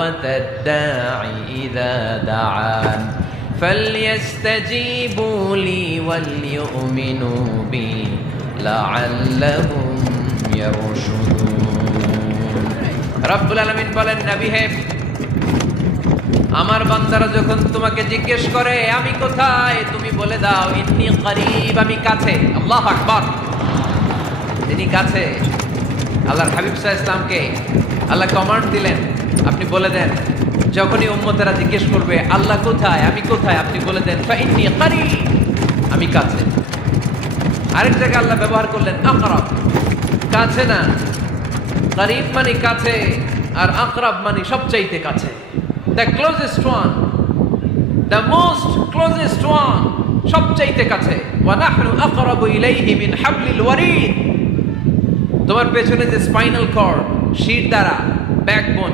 دعوة الداعي إذا دعان فليستجيبوا لي وليؤمنوا بي لعلهم يرشدون রব্বুল আলামিন বলেন, নবী হে, আমার বান্দারা যখন তোমাকে জিজ্ঞেস করে আমি কোথায়, তুমি বলে দাও ইন্নী করিব, আমি কাছে। আল্লাহু আকবার, তিনি কাছে। আল্লাহর হাবিব সাল্লাল্লাহু আলাইহি ওয়াসাল্লামকে আল্লাহ কমান্ড দিলেন, আপনি বলে দেন যখনই উম্মতেরা জিজ্ঞেস করবে আল্লাহ কোথায়, আমি কোথায়, আপনি বলে দেন ফাইন্নী করিব, আমি কাছে। আরেক জায়গায় আল্লাহ ব্যবহার করলেন আকরাব, কাছে না। করিব মানে কাছে, আর আকরাব মানে সবচাইতে কাছে। The closest one, the most closest one, সবচাইতে কাছে। ওয়া নাহনু আকরাবু ইলাইহি মিন হাবলিল ওয়ারিদ। তোমার পেছনে যে স্পাইনাল কর্ড, শির দ্বারা, ব্যাকবোন